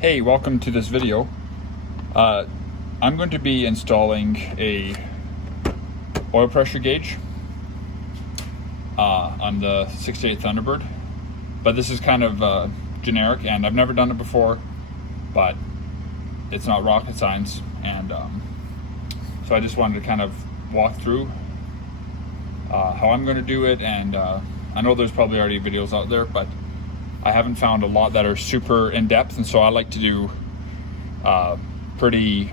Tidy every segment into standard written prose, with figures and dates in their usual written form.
Hey, welcome to this video. I'm going to be installing a oil pressure gauge on the 68 Thunderbird, but this is kind of generic, and I've never done it before, but it's not rocket science, and so I just wanted to kind of walk through how I'm going to do it. And I know there's probably already videos out there, but I haven't found a lot that are super in-depth, and so I like to do pretty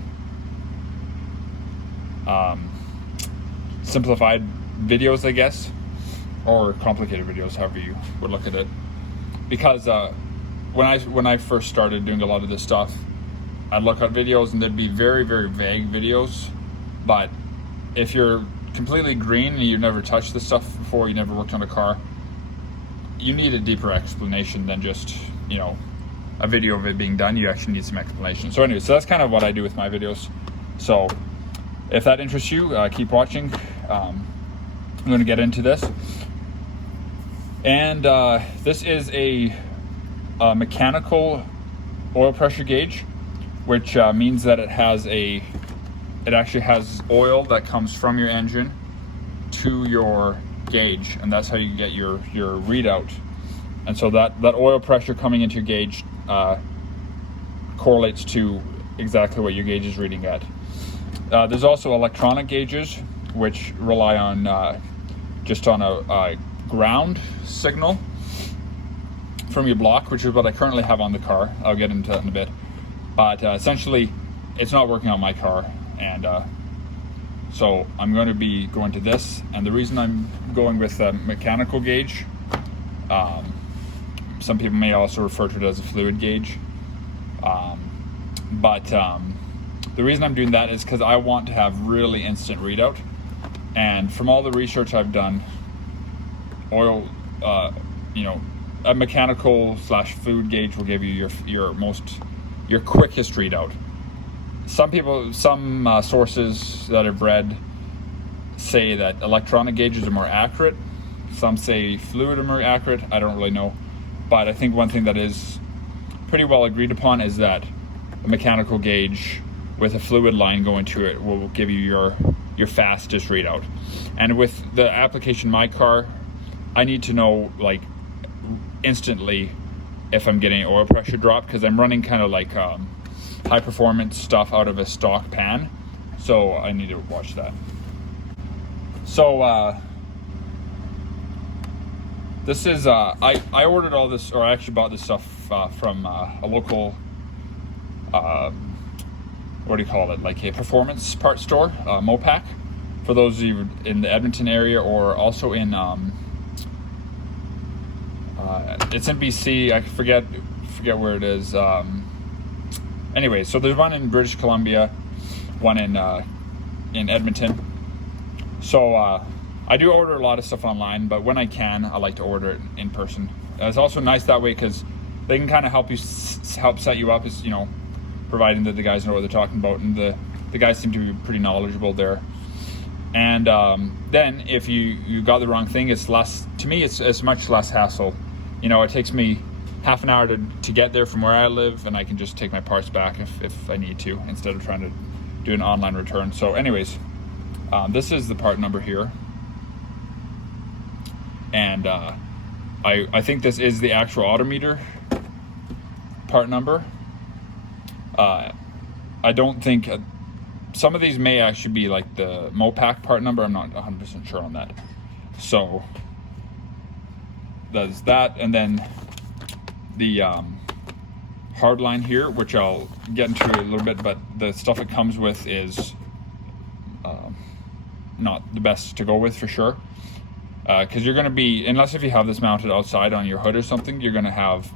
simplified videos, I guess, or complicated videos, however you would look at it. Because when I first started doing a lot of this stuff, I'd look at videos and there'd be very, very vague videos. But if you're completely green and you've never touched this stuff before, you never worked on a car, you need a deeper explanation than just, you know, a video of it being done. You actually need some explanation. So anyway, so that's kind of what I do with my videos. So if that interests you, keep watching. I'm going to get into this. And this is a mechanical oil pressure gauge, which means that it actually has oil that comes from your engine to your gauge, and that's how you get your readout. And so that oil pressure coming into your gauge correlates to exactly what your gauge is reading at. There's also electronic gauges, which rely on just on a ground signal from your block, which is what I currently have on the car. I'll get into that in a bit, but essentially it's not working on my car, and so I'm going to be going to this. And the reason I'm going with a mechanical gauge, some people may also refer to it as a fluid gauge, but the reason I'm doing that is because I want to have really instant readout. And from all the research I've done, oil, a mechanical / fluid gauge will give you your quickest readout. Some sources that I've read say that electronic gauges are more accurate. Some say fluid are more accurate. I don't really know, but I think one thing that is pretty well agreed upon is that a mechanical gauge with a fluid line going to it will give you your fastest readout. And with the application in my car, I need to know like instantly if I'm getting oil pressure drop, because I'm running kind of like high performance stuff out of a stock pan, so I need to watch that. So this is I ordered all this, or I actually bought this stuff from a local what do you call it, like a performance parts store, Mopac, for those of you in the Edmonton area, or also in it's in BC. I forget where it is. Anyway, so there's one in British Columbia, one in Edmonton. So I do order a lot of stuff online, but when I can, I like to order it in person. It's also nice that way because they can kind of help set you up, as you know, providing that the guys know what they're talking about, and the guys seem to be pretty knowledgeable there. And then if you got the wrong thing, it's much less hassle. You know, it takes me half an hour to get there from where I live, and I can just take my parts back if I need to, instead of trying to do an online return. So anyways, this is the part number here, and I think this is the actual autometer part number. I don't think some of these may actually be like the Mopac part number. I'm not 100% sure on that. So that's that, and then the hard line here, which I'll get into a little bit, but the stuff it comes with is not the best to go with for sure, because you're going to be, unless if you have this mounted outside on your hood or something, you're going to have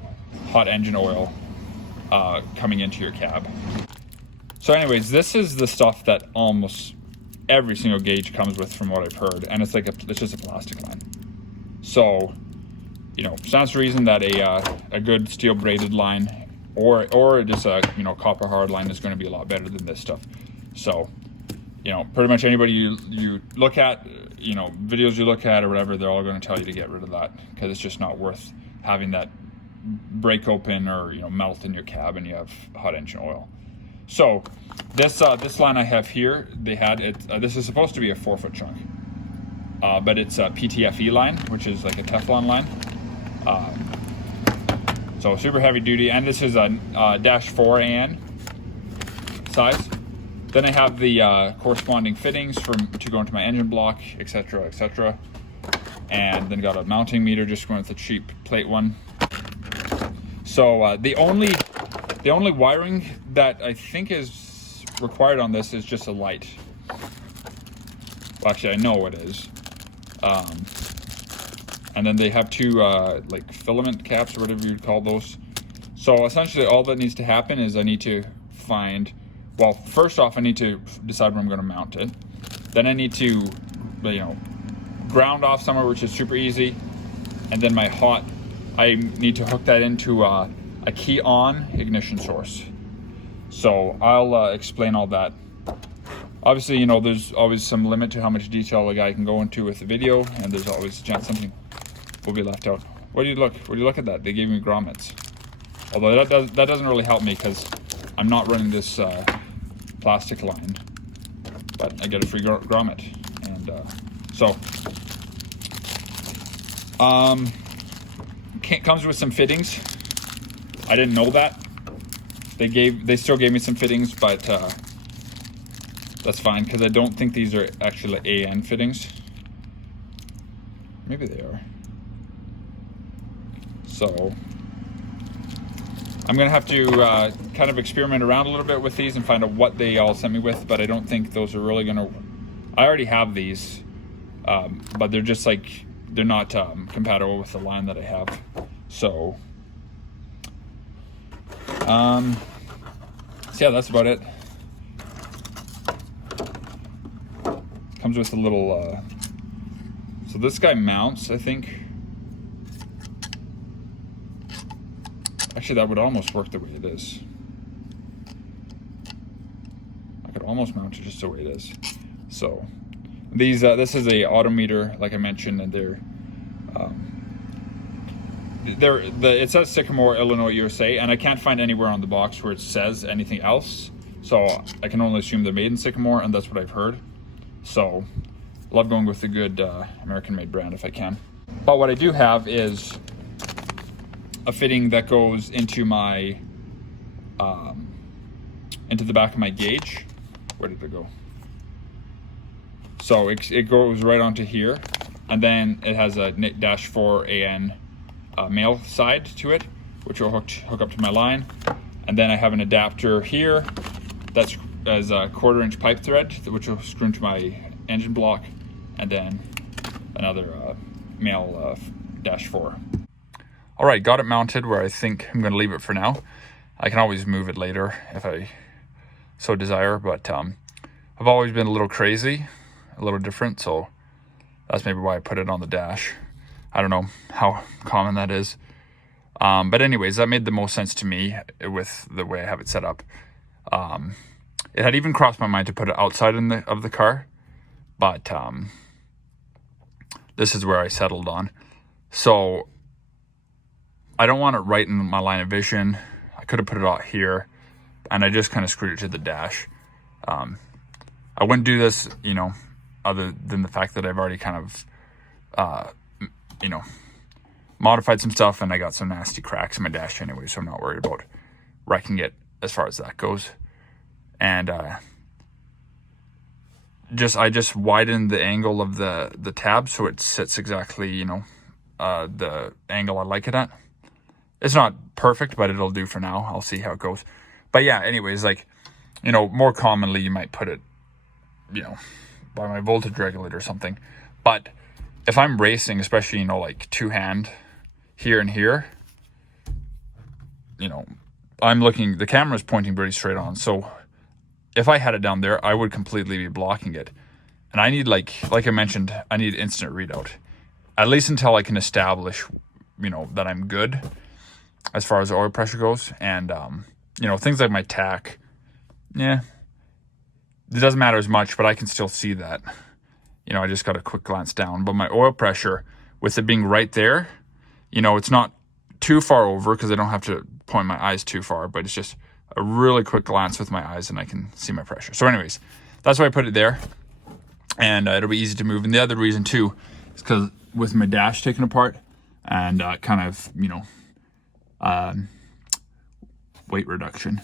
hot engine oil coming into your cab. So anyways, this is the stuff that almost every single gauge comes with, from what I've heard, and it's just a plastic line. So, you know, stands to reason that a good steel braided line or just a copper hard line is going to be a lot better than this stuff. So, you know, pretty much anybody you look at, you know, videos you look at or whatever, they're all going to tell you to get rid of that, because it's just not worth having that break open or melt in your cab and you have hot engine oil. So this line I have here, they had it. This is supposed to be a 4-foot chunk, but it's a PTFE line, which is like a Teflon line. So super heavy duty, and this is a -4 AN size. Then I have the corresponding fittings to go into my engine block, etc., etc. And then got a mounting meter, just going with the cheap plate one. So the only wiring that I think is required on this is just a light. Well, actually, I know it is. And then they have two like filament caps or whatever you'd call those. So essentially all that needs to happen is I need to find, well, first off I need to decide where I'm going to mount it. Then I need to, ground off somewhere, which is super easy. And then I need to hook that into a key on ignition source. So I'll explain all that. Obviously, there's always some limit to how much detail a guy can go into with the video, and there's always a chance something will be left out. Would you look at that? They gave me grommets. Although that doesn't really help me because I'm not running this plastic line, but I get a free grommet, and comes with some fittings. I didn't know that. They still gave me some fittings, but that's fine because I don't think these are actually AN fittings. Maybe they are. So I'm gonna have to kind of experiment around a little bit with these and find out what they all sent me with, but I don't think those are really gonna. I already have these, but they're just like they're not compatible with the line that I have. So, so yeah, that's about it. Comes with a little. So this guy mounts, I think. Actually, that would almost work the way it is. I could almost mount it just the way it is. So these, this is a autometer, like I mentioned, and it says Sycamore, Illinois, USA, and I can't find anywhere on the box where it says anything else. So I can only assume they're made in Sycamore, and that's what I've heard. So I love going with a good American-made brand if I can. But what I do have is a fitting that goes into my into the back of my gauge. Where did it go? So it goes right onto here, and then it has a -4 AN male side to it, which will hook up to my line. And then I have an adapter here that's as a 1/4-inch pipe thread, which will screw into my engine block, and then another male -4. All right, got it mounted where I think I'm going to leave it for now. I can always move it later if I so desire, but I've always been a little crazy, a little different, so that's maybe why I put it on the dash. I don't know how common that is. But anyways, that made the most sense to me with the way I have it set up. It had even crossed my mind to put it outside of the car, but this is where I settled on. So I don't want it right in my line of vision. I could have put it out here, and I just kind of screwed it to the dash. I wouldn't do this, other than the fact that I've already kind of, modified some stuff, and I got some nasty cracks in my dash anyway, so I'm not worried about wrecking it as far as that goes. And I just widened the angle of the tab so it sits exactly, the angle I like it at. It's not perfect, but it'll do for now. I'll see how it goes. But yeah, anyways, more commonly you might put it, by my voltage regulator or something. But if I'm racing, especially, like two-hand here and here, the camera's pointing pretty straight on. So if I had it down there, I would completely be blocking it. And I need, like I mentioned, I need instant readout. At least until I can establish, that I'm good as far as the oil pressure goes. And, things like my tach, it doesn't matter as much, but I can still see that. I just got a quick glance down. But my oil pressure, with it being right there, it's not too far over because I don't have to point my eyes too far, but it's just a really quick glance with my eyes and I can see my pressure. So anyways, that's why I put it there, and it'll be easy to move. And the other reason too is because with my dash taken apart and kind of, you know, weight reduction,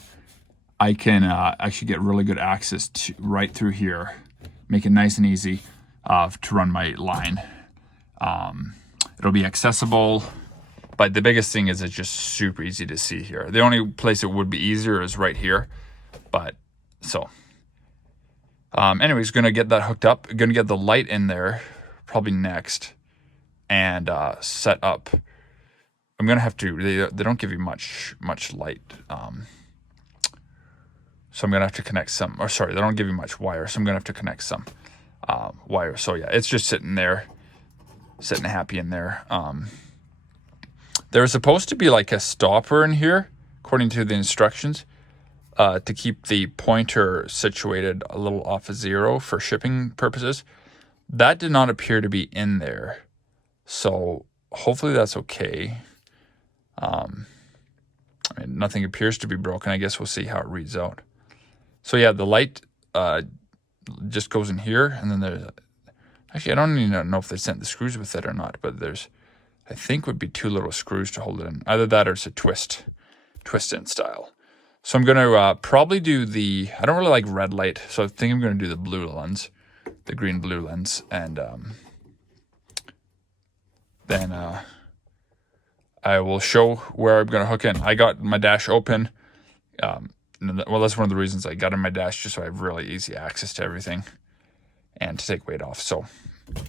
I can actually get really good access to right through here, make it nice and easy to run my line. It'll be accessible, but the biggest thing is it's just super easy to see here. The only place it would be easier is right here, but so anyways, gonna get that hooked up, gonna get the light in there probably next, and set up. I'm gonna have to, they don't give you much light, so I'm gonna have to connect some, or sorry, they don't give you much wire, so I'm gonna have to connect some wire. So yeah, it's just sitting there, sitting happy in there. There's supposed to be like a stopper in here, according to the instructions, to keep the pointer situated a little off of 0 for shipping purposes. That did not appear to be in there, so hopefully that's okay. I mean, nothing appears to be broken. I guess we'll see how it reads out. So yeah, the light just goes in here, and then there's, actually I don't even know if they sent the screws with it or not, but there's, I think would be 2 little screws to hold it in. Either that or it's a twist in style. So I'm gonna probably do the, I don't really like red light, so I think I'm gonna do the blue lens, the green blue lens, and then I will show where I'm gonna hook in. I got my dash open. Well, that's one of the reasons I got in my dash, just so I have really easy access to everything and to take weight off. So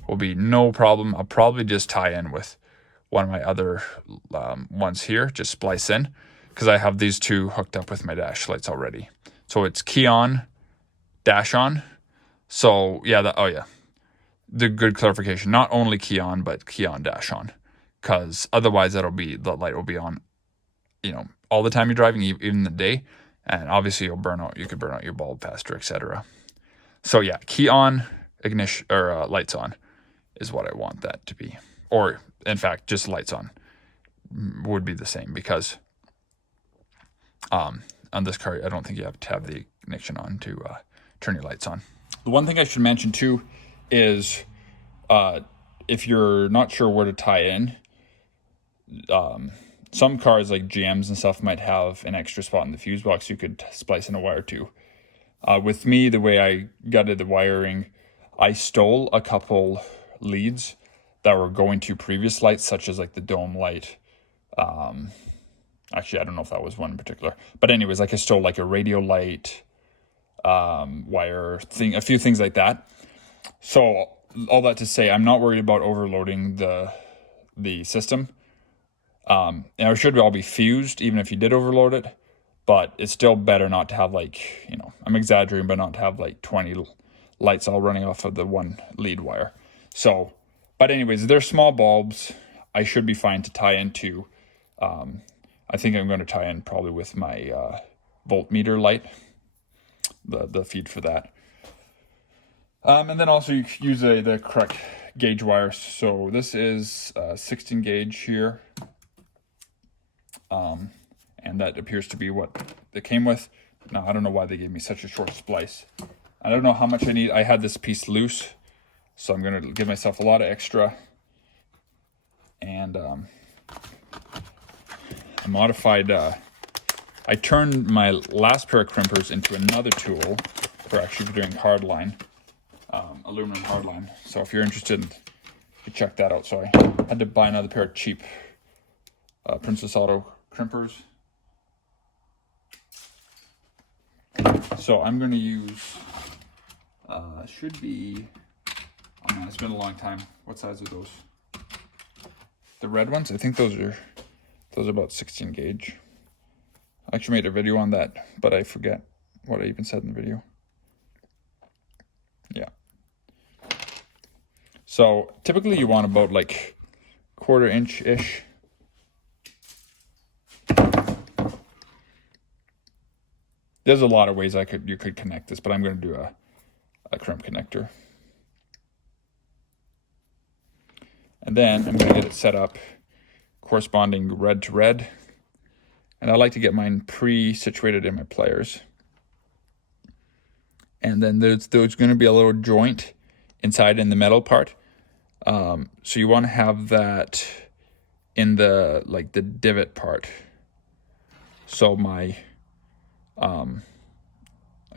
will be no problem. I'll probably just tie in with one of my other ones here, just splice in, because I have these 2 hooked up with my dash lights already. So it's key on, dash on. So yeah, oh yeah, the good clarification, not only key on, but key on, dash on, because otherwise the light will be on, you know, all the time you're driving, even the day, and obviously you could burn out your bulb faster, etc. So yeah, key on, ignition, or lights on is what I want that to be. Or in fact, just lights on would be the same, because on this car, I don't think you have to have the ignition on to turn your lights on. The one thing I should mention too is if you're not sure where to tie in, some cars like GMs and stuff might have an extra spot in the fuse box you could splice in a wire to. With me, the way I gutted the wiring, I stole a couple leads that were going to previous lights, such as like the dome light. Actually, I don't know if that was one in particular, but anyways, like I stole like a radio light wire thing, a few things like that. So all that to say, I'm not worried about overloading the system. And it should all be fused, even if you did overload it. But it's still better not to have, like, you know, I'm exaggerating, but not to have like 20 lights all running off of the one lead wire. So, but anyways, they're small bulbs. I should be fine to tie into. I think I'm going to tie in probably with my voltmeter light, the feed for that. And then also you use the correct gauge wire. So this is 16 gauge here. And that appears to be what they came with. Now, I don't know why they gave me such a short splice. I don't know how much I need. I had this piece loose, so I'm going to give myself a lot of extra. And I modified, I turned my last pair of crimpers into another tool for actually doing hardline, aluminum hardline. So if you're interested, you can check that out. So I had to buy another pair of cheap Princess Auto crimpers. So I'm going to use, should be, oh man, it's been a long time. What size are those? The red ones? I think those are about 16 gauge. I actually made a video on that, but I forget what I even said in the video. Yeah. So typically you want about like 1/4 inch-ish. There's a lot of ways you could connect this, but I'm going to do a crimp connector. And then I'm going to get it set up corresponding red to red. And I like to get mine pre-situated in my pliers. And then there's going to be a little joint inside in the metal part. So you want to have that in the divot part. So my, I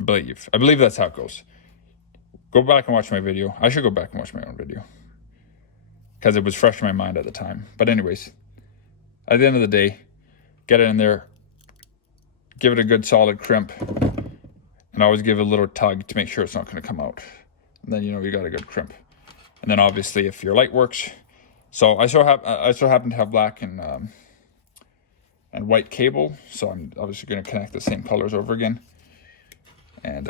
believe that's how it goes. Go back and watch my video. I should go back and watch my own video, because it was fresh in my mind at the time. But anyways, at the end of the day, get it in there, give it a good solid crimp, and always give it a little tug to make sure it's not going to come out. And then you got a good crimp. And then obviously if your light works, so I so happen to have black and white cable, so I'm obviously going to connect the same colors over again. And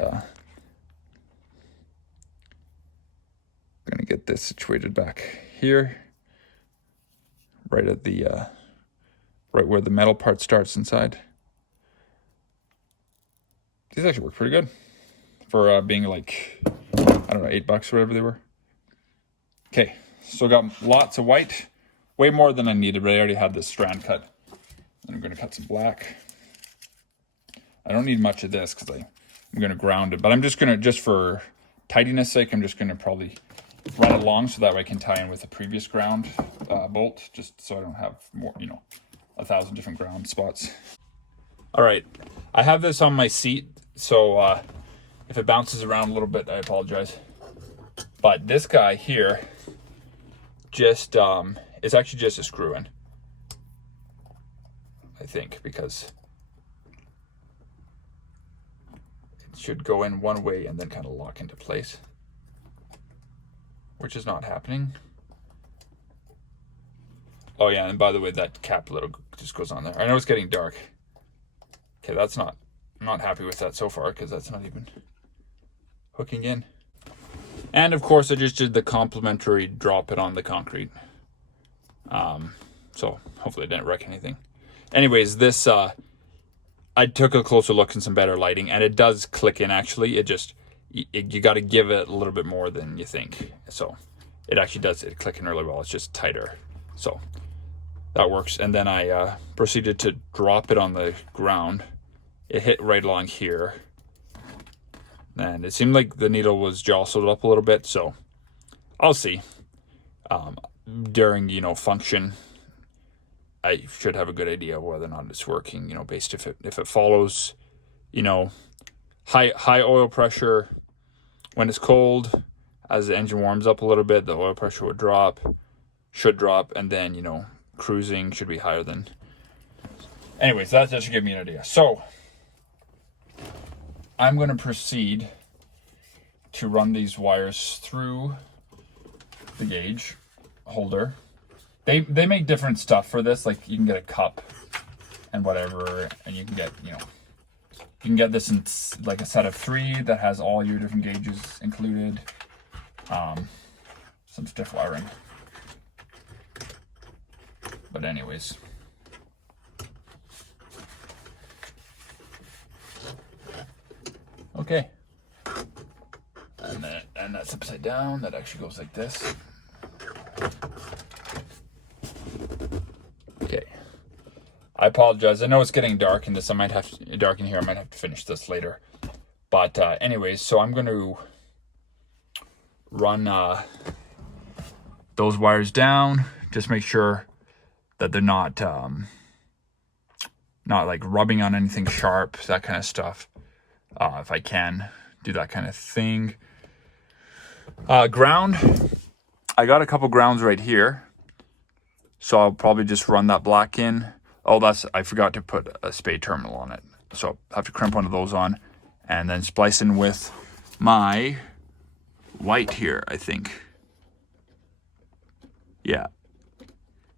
going to get this situated back here, right at the right where the metal part starts inside. These actually work pretty good for being like, I don't know, $8 or whatever they were. Okay, so got lots of white, way more than I needed, but I already had this strand cut. And I'm going to cut some black. I don't need much of this because I'm going to ground it, but I'm just going to, just for tidiness sake, I'm just going to probably run it along so that way I can tie in with the previous ground bolt, just so I don't have more, 1,000 different ground spots. All right, I have this on my seat, so if it bounces around a little bit, I apologize. But this guy here just is actually just a screw in, I think, because it should go in one way and then kind of lock into place, which is not happening. Oh yeah, and by the way, that cap little just goes on there. I know it's getting dark. Okay, that's not, I'm not happy with that so far, because that's not even hooking in. And of course I just did the complimentary drop it on the concrete. So hopefully I didn't wreck anything. Anyways, this, I took a closer look and some better lighting, and it does click in actually. It just, you got to give it a little bit more than you think. So it actually does, it click in really well. It's just tighter. So that works. And then I proceeded to drop it on the ground. It hit right along here. And it seemed like the needle was jostled up a little bit. So I'll see. During, function, I should have a good idea of whether or not it's working, based if it follows, high oil pressure when it's cold. As the engine warms up a little bit, the oil pressure should drop, and then, cruising should be higher than. Anyways, that should give me an idea. So I'm going to proceed to run these wires through the gauge holder. They make different stuff for this. Like you can get a cup and whatever, and you can get, you can get this in like a set of 3 that has all your different gauges included. Some stiff wiring. But anyways. Okay. And that's upside down. That actually goes like this. Okay. I apologize. I know it's getting dark in this. I might have to, dark in here. I might have to finish this later. But anyways, so I'm going to run those wires down. Just make sure that they're not like rubbing on anything sharp, that kind of stuff. If I can do that kind of thing. Ground, I got a couple grounds right here, so I'll probably just run that black in. Oh, I forgot to put a spade terminal on it, so I have to crimp one of those on and then splice in with my white here, I think. Yeah,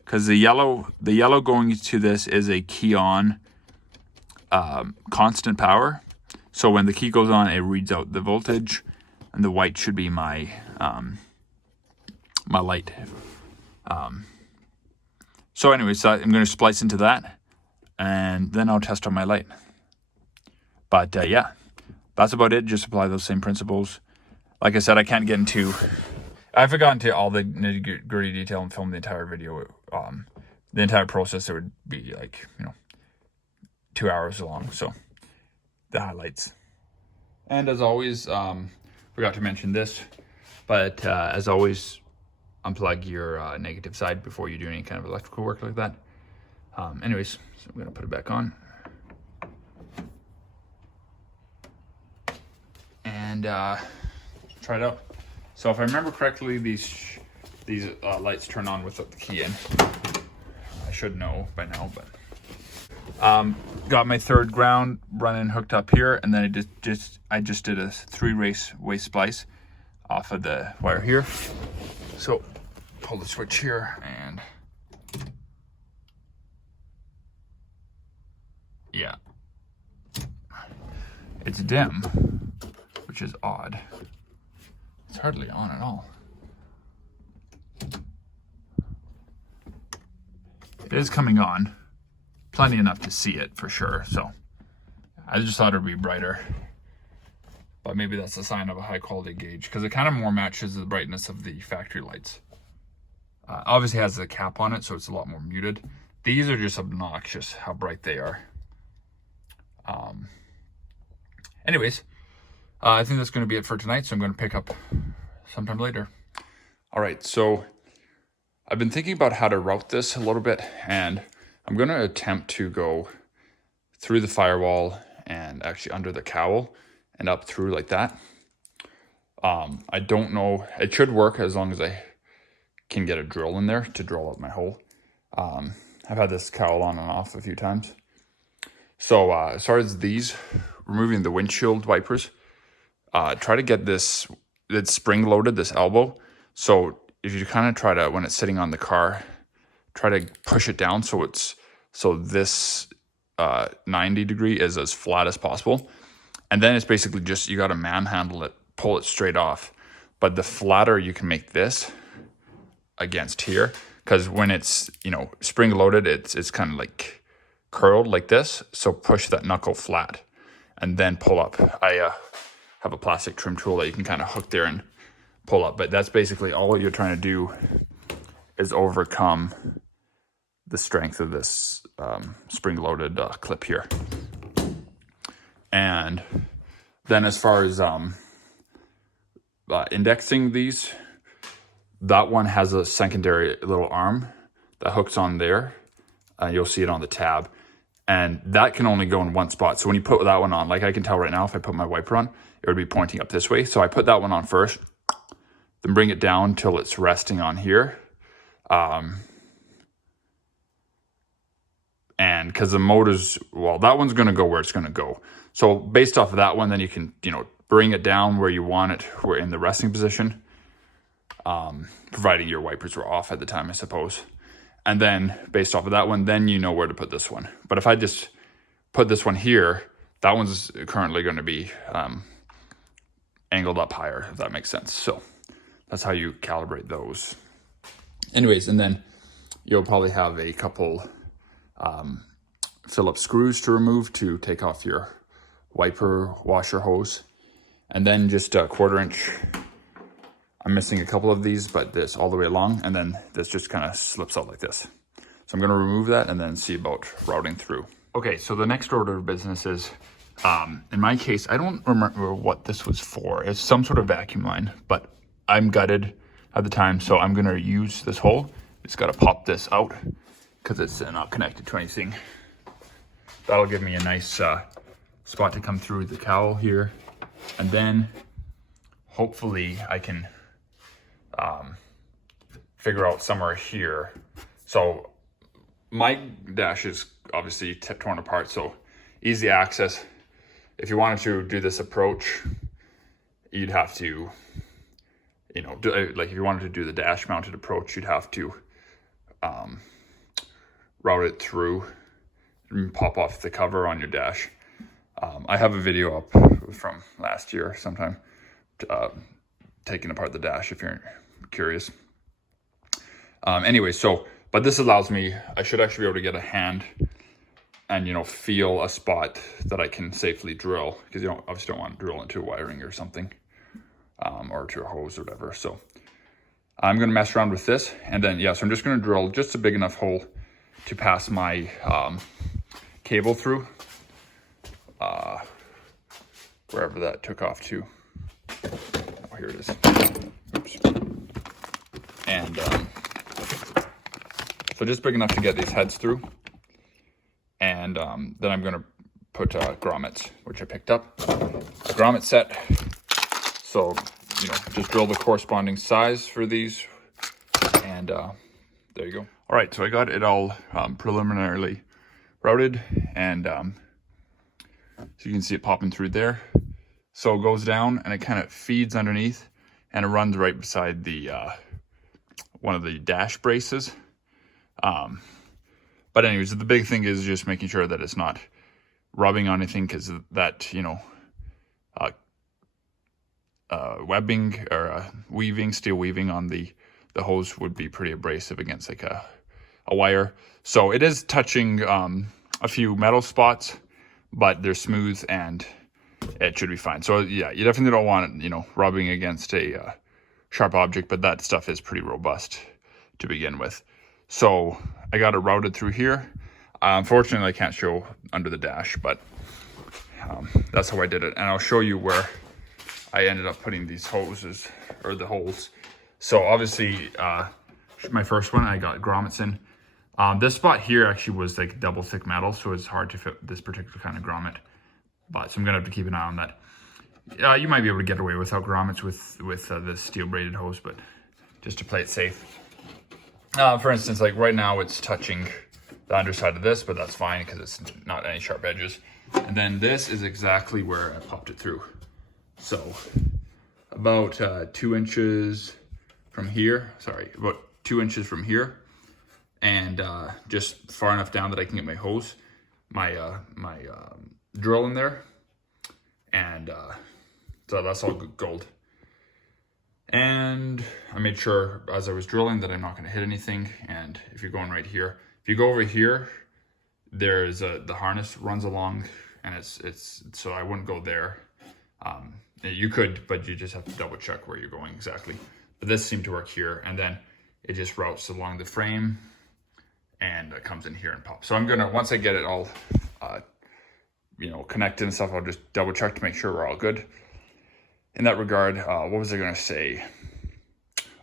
because the yellow going to this is a key on constant power. So when the key goes on, it reads out the voltage, and the white should be my my light. So anyways, I'm going to splice into that, and then I'll test on my light. But yeah, that's about it. Just apply those same principles. Like I said, I can't get into. I forgot into all the nitty-gritty detail and film the entire video the entire process, it would be like, 2 hours long. So the highlights. And as always, forgot to mention this, but as always, unplug your negative side before you do any kind of electrical work like that. Anyways, so I'm gonna put it back on. And try it out. So if I remember correctly, these lights turn on without the key in. I should know by now, but got my third ground running hooked up here, and then I just did a 3-way splice off of the wire here. So pull the switch here, and yeah, it's dim, which is odd. It's hardly on at all. It is coming on, plenty enough to see it for sure. So I just thought it'd be brighter, but maybe that's a sign of a high quality gauge, because it kind of more matches the brightness of the factory lights. Obviously has a cap on it, so it's a lot more muted. These are just obnoxious how bright they are. Anyways, I think that's going to be it for tonight, so I'm going to pick up sometime later. All right, so I've been thinking about how to route this a little bit, and I'm going to attempt to go through the firewall and actually under the cowl and up through like that. I don't know, it should work as long as I can get a drill in there to drill out my hole. I've had this cowl on and off a few times. So as far as these, removing the windshield wipers, try to get this, it's spring loaded, this elbow. So if you kind of try to, when it's sitting on the car, try to push it down so this 90 degree is as flat as possible. And then it's basically just, you got to manhandle it, pull it straight off. But the flatter you can make this against here, because when it's, spring loaded, it's kind of like curled like this. So push that knuckle flat and then pull up. I have a plastic trim tool that you can kind of hook there and pull up, but that's basically all you're trying to do is overcome the strength of this spring-loaded clip here. And then as far as indexing these, that one has a secondary little arm that hooks on there. You'll see it on the tab, and that can only go in one spot. So when you put that one on, like I can tell right now, if I put my wiper on, it would be pointing up this way. So I put that one on first, then bring it down till it's resting on here. And because the motor's, well, that one's going to go where it's going to go. So based off of that one, then you can, bring it down where you want it, where in the resting position, providing your wipers were off at the time, I suppose. And then based off of that one, then you know where to put this one. But if I just put this one here, that one's currently going to be angled up higher, if that makes sense. So that's how you calibrate those. Anyways, and then you'll probably have a couple Phillips screws to remove to take off your wiper washer hose. And then just a 1/4 inch. I'm missing a couple of these, but this all the way along, and then this just kind of slips out like this. So I'm going to remove that and then see about routing through. Okay, so the next order of business is, in my case, I don't remember what this was for. It's some sort of vacuum line, but I'm gutted at the time, so I'm going to use this hole. Just got to pop this out because it's not connected to anything. That'll give me a nice spot to come through the cowl here, and then hopefully I can figure out somewhere here. So my dash is obviously torn apart, so easy access. If you wanted to do this approach, you'd have to, like if you wanted to do the dash mounted approach, you'd have to route it through and pop off the cover on your dash. I have a video up from last year sometime, taking apart the dash if you're curious. Anyway, but this allows me, I should actually be able to get a hand and, feel a spot that I can safely drill, because you obviously don't want to drill into wiring or something, or to a hose or whatever. So I'm going to mess around with this, and then, so I'm just going to drill just a big enough hole to pass my cable through. Wherever that took off to. Oh, here it is. Oops. And so just big enough to get these heads through. And then I'm going to put grommets, which I picked up. A grommet set. So, you know, just drill the corresponding size for these. And there you go. All right, so I got it all preliminarily routed. And so you can see it popping through there. So it goes down and it kind of feeds underneath and it runs right beside the one of the dash braces. But anyways, the big thing is just making sure that it's not rubbing on anything, because that, you know, webbing or steel weaving on the hose would be pretty abrasive against like a wire. So it is touching a few metal spots, but they're smooth and it should be fine. So yeah, you definitely don't want it, you know, rubbing against a sharp object, but that stuff is pretty robust to begin with. So I got it routed through here. Unfortunately, I can't show under the dash, but that's how I did it. And I'll show you where I ended up putting these hoses, or the holes. So obviously, my first one, I got grommets in. This spot here actually was like double thick metal, so it's hard to fit this particular kind of grommet. But so I'm gonna have to keep an eye on that. You might be able to get away without grommets with this steel braided hose, but just to play it safe. For instance, like right now it's touching the underside of this, but that's fine because it's not any sharp edges. And then this is exactly where I popped it through. So about 2 inches from here, about 2 inches from here, and just far enough down that I can get my hose, my drill in there, and so that's all gold. And I made sure as I was drilling that I'm not going to hit anything. And if you're going right here, if you go over here, there's the harness runs along, and it's so I wouldn't go there. You could, but you just have to double check where you're going exactly. But this seemed to work here, and then it just routes along the frame and comes in here and pops. So I'm gonna, once I get it all you know, connected and stuff, I'll just double check to make sure we're all good in that regard. What was I gonna say?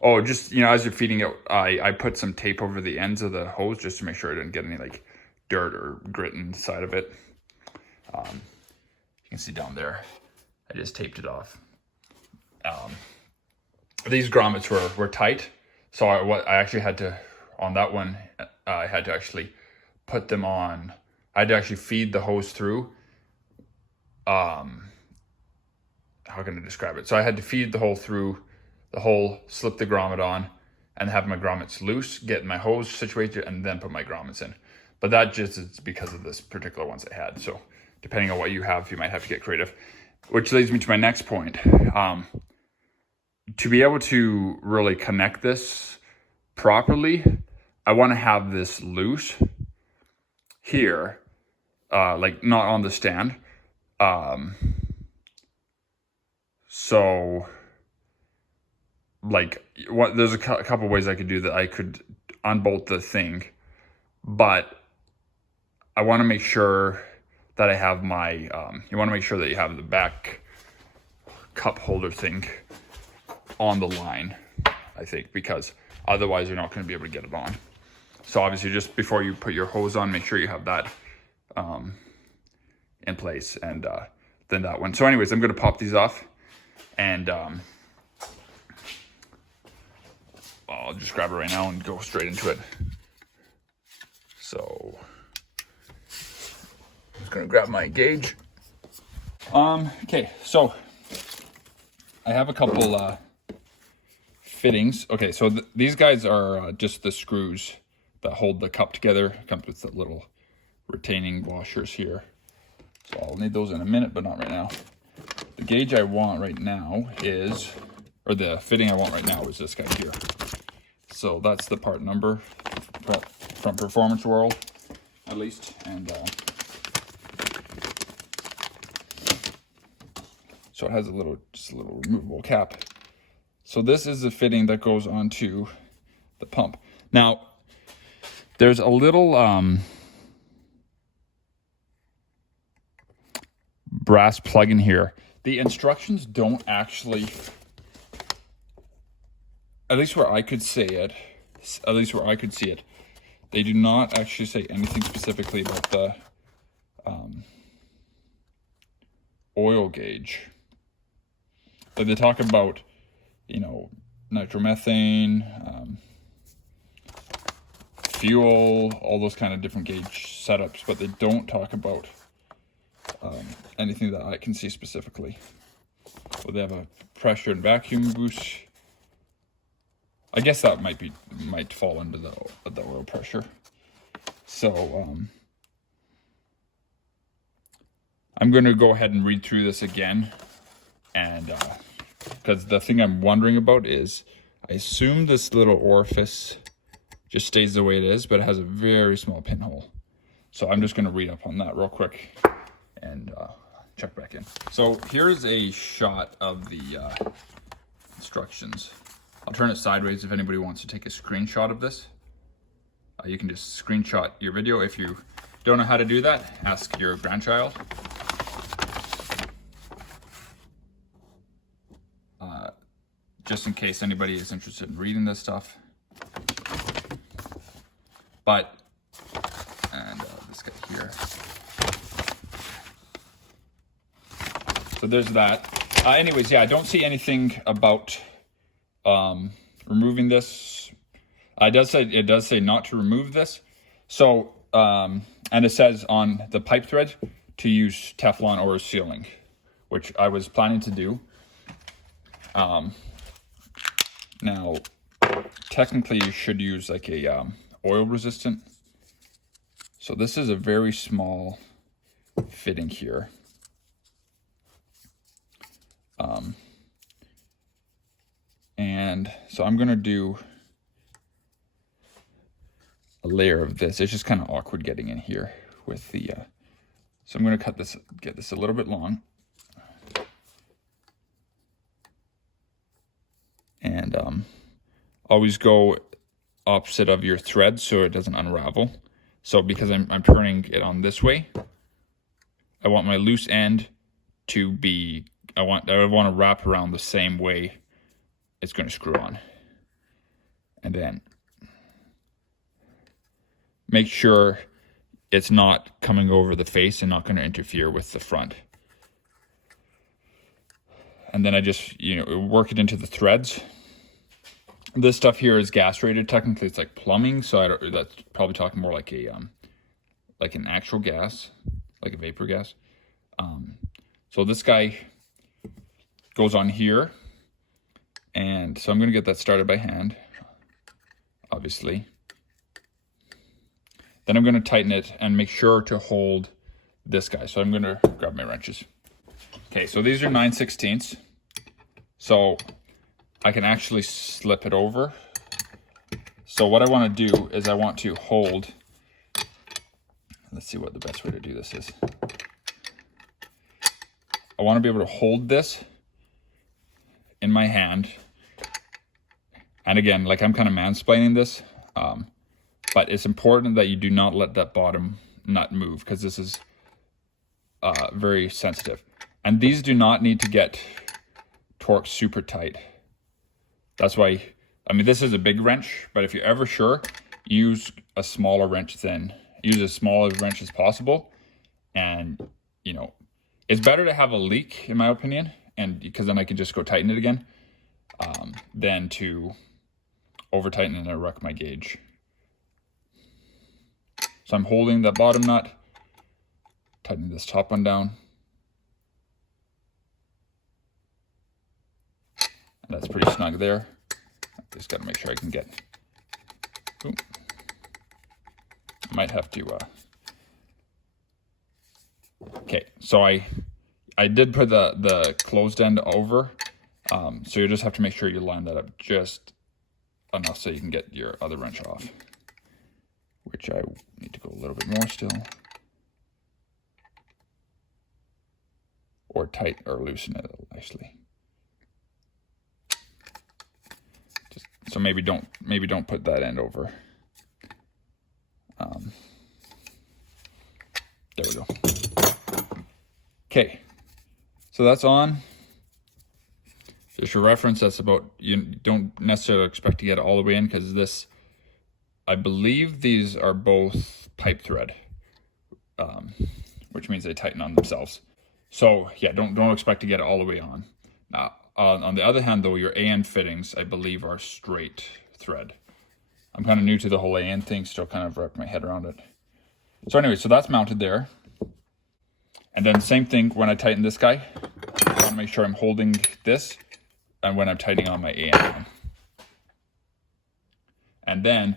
Oh, just, you know, as you're feeding it, I put some tape over the ends of the hose just to make sure I didn't get any like dirt or grit inside of it. You can see down there, I just taped it off. These grommets were tight, so I actually had to, on that one, I had to actually put them on. I had to actually feed the hose through. How can I describe it? So I had to feed the hole through the hole, slip the grommet on, and have my grommets loose, get my hose situated, and then put my grommets in. But that just is because of this particular ones I had. So depending on what you have, you might have to get creative. Which leads me to my next point. To be able to really connect this properly, I want to have this loose here, like not on the stand. So like there's a couple ways I could do that. I could unbolt the thing, but I want to make sure that I have my, you want to make sure that you have the back cup holder thing on the line, I think, because otherwise you're not going to be able to get it on. So obviously just before you put your hose on, make sure you have that in place, and then that one. So anyways, I'm going to pop these off, and I'll just grab it right now and go straight into it. So I'm just going to grab my gauge. Okay, so I have a couple fittings. Okay, so these guys are just the screws that hold the cup together. It comes with the little retaining washers here. So I'll need those in a minute, but not right now. The gauge I want right now is, or the fitting I want right now is this guy here. So that's the part number from Performance World, at least. And so it has just a little removable cap. So this is the fitting that goes onto the pump. Now, there's a little brass plug in here. The instructions don't actually, at least where I could see it, they do not actually say anything specifically about the oil gauge. Like they talk about, you know, nitromethane, fuel, all those kind of different gauge setups, but they don't talk about anything that I can see specifically. Well, they have a pressure and vacuum boost. I guess that might fall under the oil pressure. So I'm going to go ahead and read through this again, and because the thing I'm wondering about is, I assume this little orifice just stays the way it is, but it has a very small pinhole. So I'm just going to read up on that real quick and check back in. So here's a shot of the instructions. I'll turn it sideways if anybody wants to take a screenshot of this. You can just screenshot your video. If you don't know how to do that, ask your grandchild. Just in case anybody is interested in reading this stuff. But, and this guy here. So there's that. Anyways, yeah, I don't see anything about removing this. It does say not to remove this. So, and it says on the pipe thread to use Teflon or sealing, which I was planning to do. Now, technically you should use like a oil resistant. So this is a very small fitting here. And so I'm gonna do a layer of this. It's just kind of awkward getting in here with the, so I'm gonna get this a little bit long. And always go opposite of your thread so it doesn't unravel. So because I'm turning it on this way, I want my loose end to be, I want to wrap around the same way it's going to screw on. And then make sure it's not coming over the face and not going to interfere with the front. And then I just, work it into the threads. This stuff here is gas rated. Technically, it's like plumbing, so that's probably talking more like like an actual gas, like a vapor gas. So this guy goes on here, and so I'm going to get that started by hand, obviously. Then I'm going to tighten it and make sure to hold this guy. So I'm going to grab my wrenches. Okay, so these are 9/16. So I can actually slip it over. So what I want to do is I want to hold, let's see what the best way to do this is. I want to be able to hold this in my hand. And again, like I'm kind of mansplaining this, but it's important that you do not let that bottom nut move because this is very sensitive. And these do not need to get torqued super tight. That's why, this is a big wrench, but if you're ever sure, use a smaller wrench use as small a wrench as possible. And, it's better to have a leak, in my opinion, and because then I can just go tighten it again, than to over tighten and I wreck my gauge. So I'm holding that bottom nut, tightening this top one down. And that's pretty snug there. Just got to make sure I can get. Ooh. Might have to. Okay, so I did put the closed end over, so you just have to make sure you line that up just enough so you can get your other wrench off, which I need to go a little bit more still, or tight or loosen it nicely. So maybe don't put that end over. There we go. Okay, so that's on. Just for reference, that's about, you don't necessarily expect to get it all the way in, because this, I believe these are both pipe thread, which means they tighten on themselves. So yeah, don't expect to get it all the way on. Now, on the other hand though, your AN fittings, I believe, are straight thread. I'm kind of new to the whole AN thing, still kind of wrap my head around it. So anyway, so that's mounted there. And then same thing when I tighten this guy, I want to make sure I'm holding this, and when I'm tightening on my AN. And then,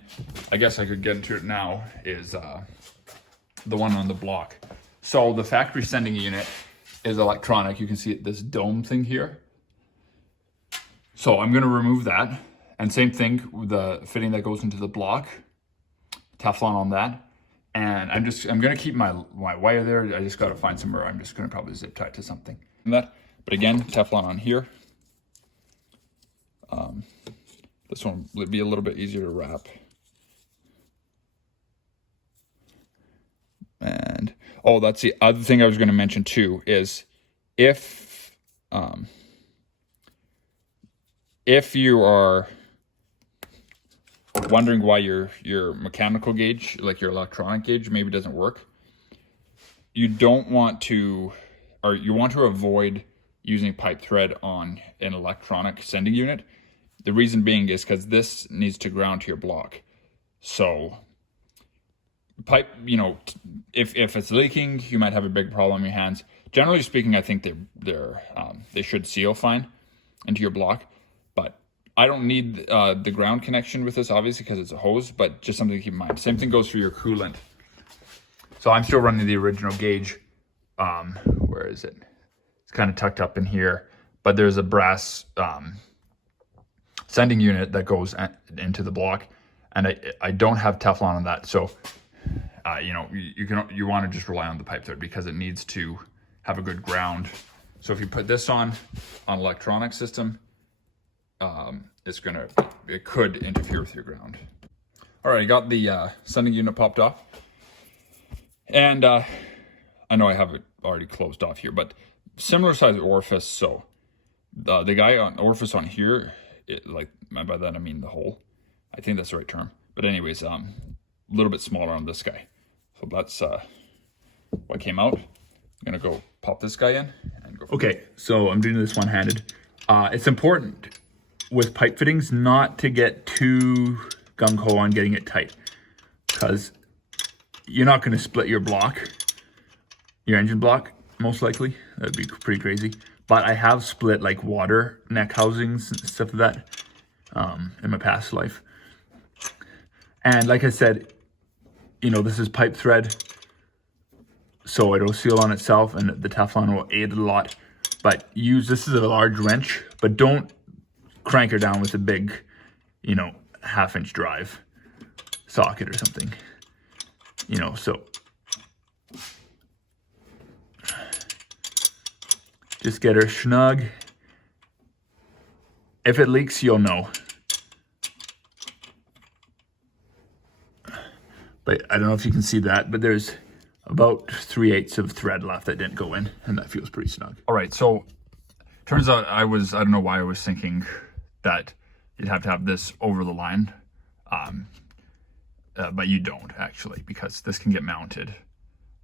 I guess I could get into it now, is the one on the block. So the factory sending unit is electronic. You can see this dome thing here. So I'm gonna remove that. And same thing with the fitting that goes into the block, Teflon on that. And I'm gonna keep my wire there. I just gotta find somewhere. I'm just gonna probably zip tie it to something. But again, Teflon on here. This one would be a little bit easier to wrap. And, oh, that's the other thing I was gonna mention too, is if you are wondering why your mechanical gauge, like your electronic gauge, maybe doesn't work, you don't want to, or you want to avoid using pipe thread on an electronic sending unit. The reason being is because this needs to ground to your block. So pipe, you know, if it's leaking, you might have a big problem in your hands. Generally speaking, I think they should seal fine into your block, but I don't need the ground connection with this, obviously, because it's a hose, but just something to keep in mind. Same thing goes for your coolant. So I'm still running the original gauge. Where is it? It's kind of tucked up in here, but there's a brass sending unit that goes into the block, and I don't have Teflon on that. So you know, you want to just rely on the pipe thread because it needs to have a good ground. So if you put this on electronic system, it could interfere with your ground. All right, I got the sending unit popped off, and I know I have it already closed off here, but similar size orifice. So the guy on orifice on here, like by that I mean the hole. I think that's the right term. But anyways, a little bit smaller on this guy. So that's what came out. I'm gonna go pop this guy in and go. Okay, so I'm doing this one-handed. It's important with pipe fittings not to get too gung-ho on getting it tight, because you're not going to split your block, your engine block, most likely. That'd be pretty crazy. But I have split like water neck housings and stuff like that in my past life. And like I said, you know, this is pipe thread, so it'll seal on itself, and the Teflon will aid a lot. But this is a large wrench, but don't crank her down with a big, you know, 1/2-inch drive socket or something, you know. So just get her snug. If it leaks, you'll know. But I don't know if you can see that, but there's about 3/8 of thread left that didn't go in, and that feels pretty snug. All right, so turns out I don't know why I was thinking that you'd have to have this over the line, but you don't actually, because this can get mounted.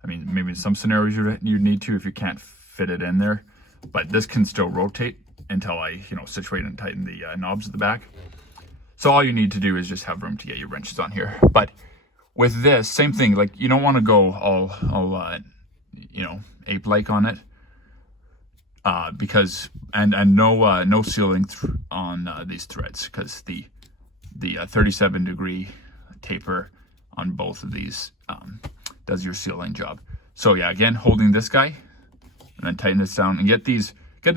I mean, maybe in some scenarios you need to if you can't fit it in there, but this can still rotate until I, you know, situate and tighten the knobs at the back. So all you need to do is just have room to get your wrenches on here. But with this, same thing, like you don't want to go all you know, ape-like on it, because and no sealing on these threads, because the 37-degree taper on both of these does your sealing job. So yeah, again, holding this guy and then tighten this down and get these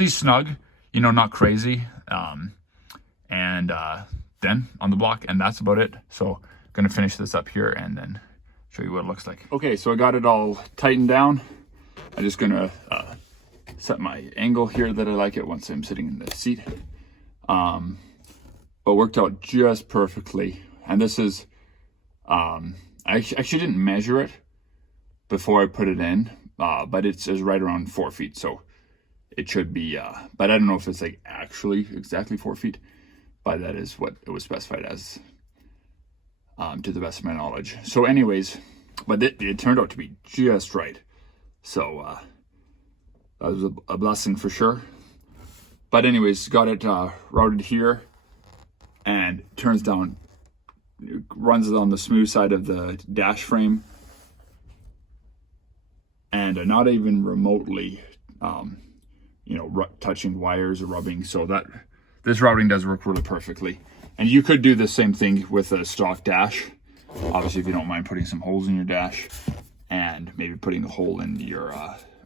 snug, you know, not crazy, and then on the block, and that's about it. So gonna finish this up here and then show you what it looks like. Okay, so I got it all tightened down. I'm just gonna set my angle here that I like it once I'm sitting in the seat. But worked out just perfectly. And this is I actually didn't measure it before I put it in, but it's right around 4 feet, so it should be, but I don't know if it's like actually exactly 4 feet, but that is what it was specified as, to the best of my knowledge. So anyways, but it turned out to be just right. So that was a blessing for sure. But anyways, got it routed here, and turns down, runs it on the smooth side of the dash frame, and not even remotely, touching wires or rubbing. So that this routing does work really perfectly. And you could do the same thing with a stock dash. Obviously, if you don't mind putting some holes in your dash, and maybe putting a hole in your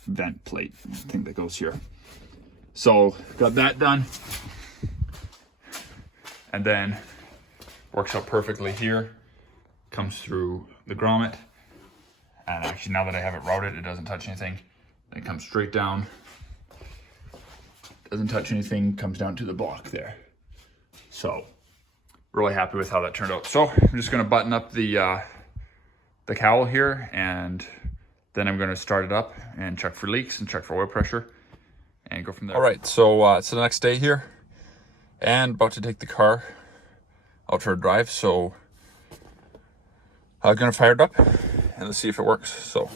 vent plate thing that goes here. So got that done, and then works out perfectly here. Comes through the grommet, and actually now that I have it routed, it doesn't touch anything. It comes straight down. Doesn't touch anything. Comes down to the block there. So really happy with how that turned out. So I'm just going to button up the cowl here, and then I'm going to start it up and check for leaks and check for oil pressure and go from there. All right, so it's the next day here, and about to take the car out for a drive. So I'm going to fire it up and let's see if it works. So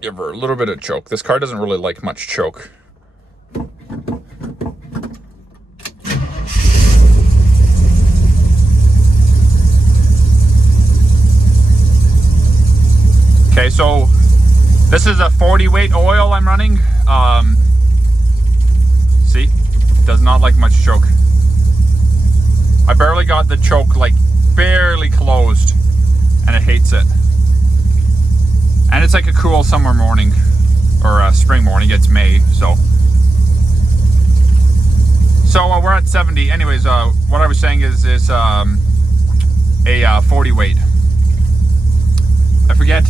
give her a little bit of choke. This car doesn't really like much choke. Okay, so this is a 40 weight oil I'm running. See, does not like much choke. I barely got the choke, like barely closed, and it hates it. And it's like a cool summer morning, or a spring morning. It's May, so we're at 70. Anyways, what I was saying is a 40 weight. I forget,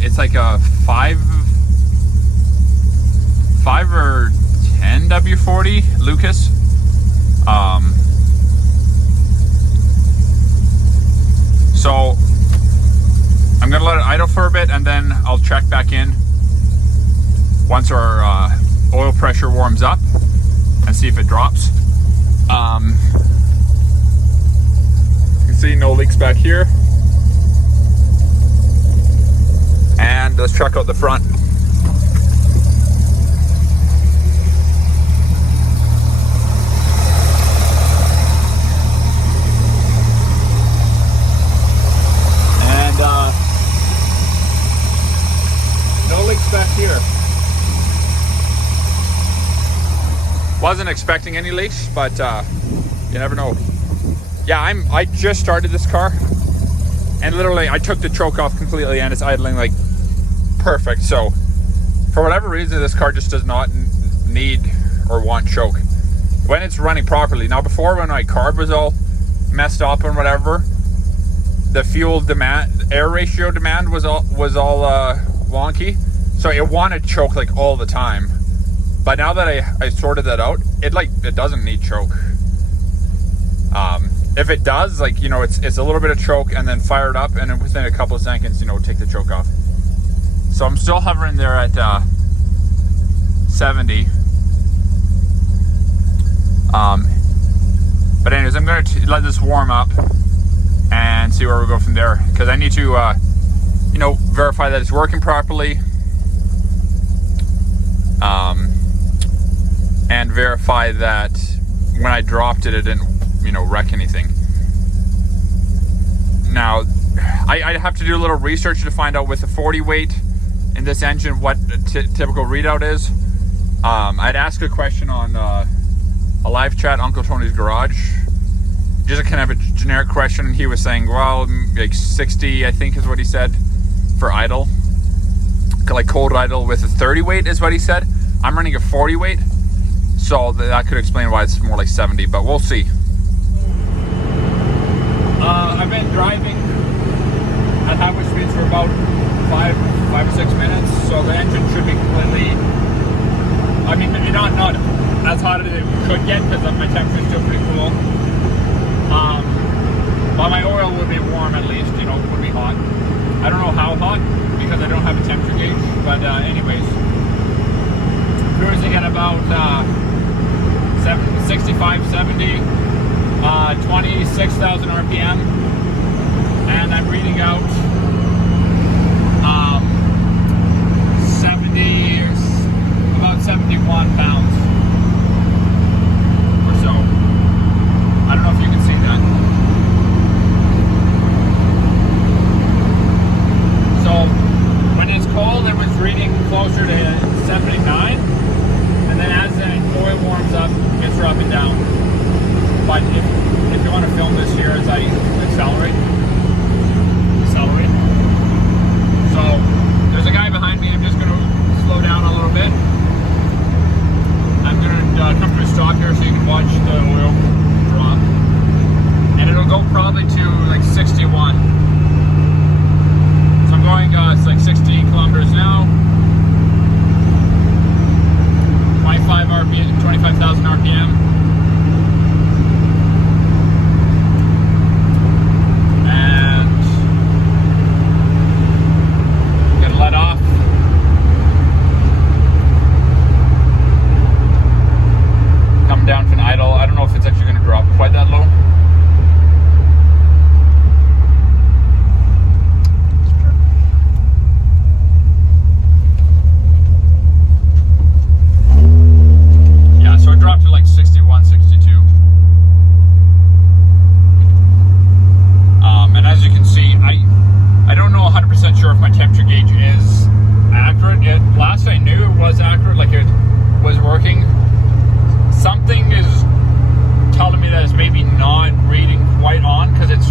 it's like a 5 or 10 W40 Lucas. So I'm gonna let it idle for a bit, and then I'll check back in once our oil pressure warms up and see if it drops. You can see no leaks back here. And let's check out the front. And no leaks back here. Wasn't expecting any leaks, but you never know. Yeah, I just started this car, and literally I took the choke off completely, and it's idling like perfect. So for whatever reason, this car just does not need or want choke when it's running properly. Now, before, when my carb was all messed up and whatever, the fuel demand, air ratio demand was all wonky, so it wanted choke like all the time. But now that I sorted that out, it doesn't need choke. If it does, it's a little bit of choke, and then fire it up, and then within a couple of seconds, take the choke off. So I'm still hovering there at 70. But anyways, I'm going to let this warm up and see where we go from there, because I need to verify that it's working properly, and verify that when I dropped it, it didn't wreck anything. Now I have to do a little research to find out with the 40 weight in this engine what a typical readout is. I'd ask a question on a live chat, Uncle Tony's Garage, just a kind of a generic question, and he was saying, well, like 60 I think is what he said for idle, like cold idle with a 30 weight is what he said. I'm running a 40 weight, so that could explain why it's more like 70, but we'll see. I've been driving at highway speeds for about 5 or 6 minutes, so the engine should be completely, not as hot as it could get, because my temperature is still pretty cool. But my oil would be warm at least, it would be hot. I don't know how hot because I don't have a temperature gauge, but anyways, cruising at about 65, 70, 26,000 RPM, and I'm reading out 71 pounds or so. I don't know if you can see that. So when it's cold, it was reading closer to 79, and then as the oil warms up, it gets dropping down. But if you want to film this here as I accelerate. So there's a guy behind me. I'm just going to slow down a little bit. I'm going to come to a stop here so you can watch the oil drop. And it'll go probably to like 61. So I'm going, it's like 60 kilometers now. 25,000 RPM. And gonna let off. Come down to an idle. I don't know if it's actually going to drop quite that low. Yeah, so it dropped to like 61, 62. And as you can see, I don't know 100% sure if my temperature gauge is accurate. Last I knew it was accurate, like it was working. Something is telling me that it's maybe not reading quite on because it's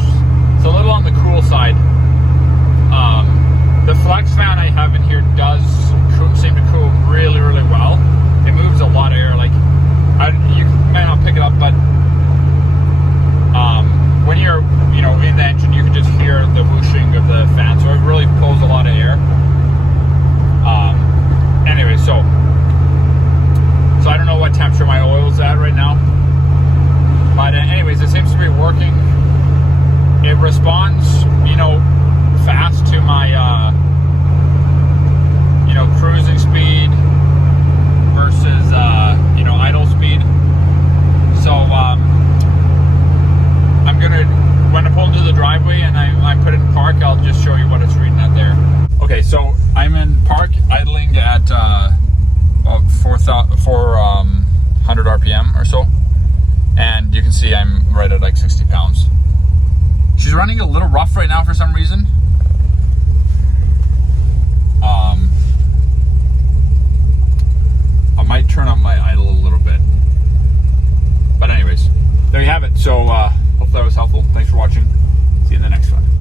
a little on the cool side. The flex fan I have in here does seem to cool really, really well. It moves a lot of air. Like you might not pick it up, but when you're in the engine, you can just hear the whooshing of the fan. So it really pulls a lot of air. Anyway, so I don't know what temperature my oil's at right now. But anyways, it seems to be working. It responds, fast to my, cruising speed versus, idle speed. So, I'm gonna, when I pull into the driveway and I put it in park, I'll just show you what it's reading at there. Okay, so I'm in park, idling at, about 400 RPM or so, and you can see I'm right at like 60 pounds. She's running a little rough right now for some reason. I might turn on my idle a little bit, but anyways, there you have it. So hopefully that was helpful.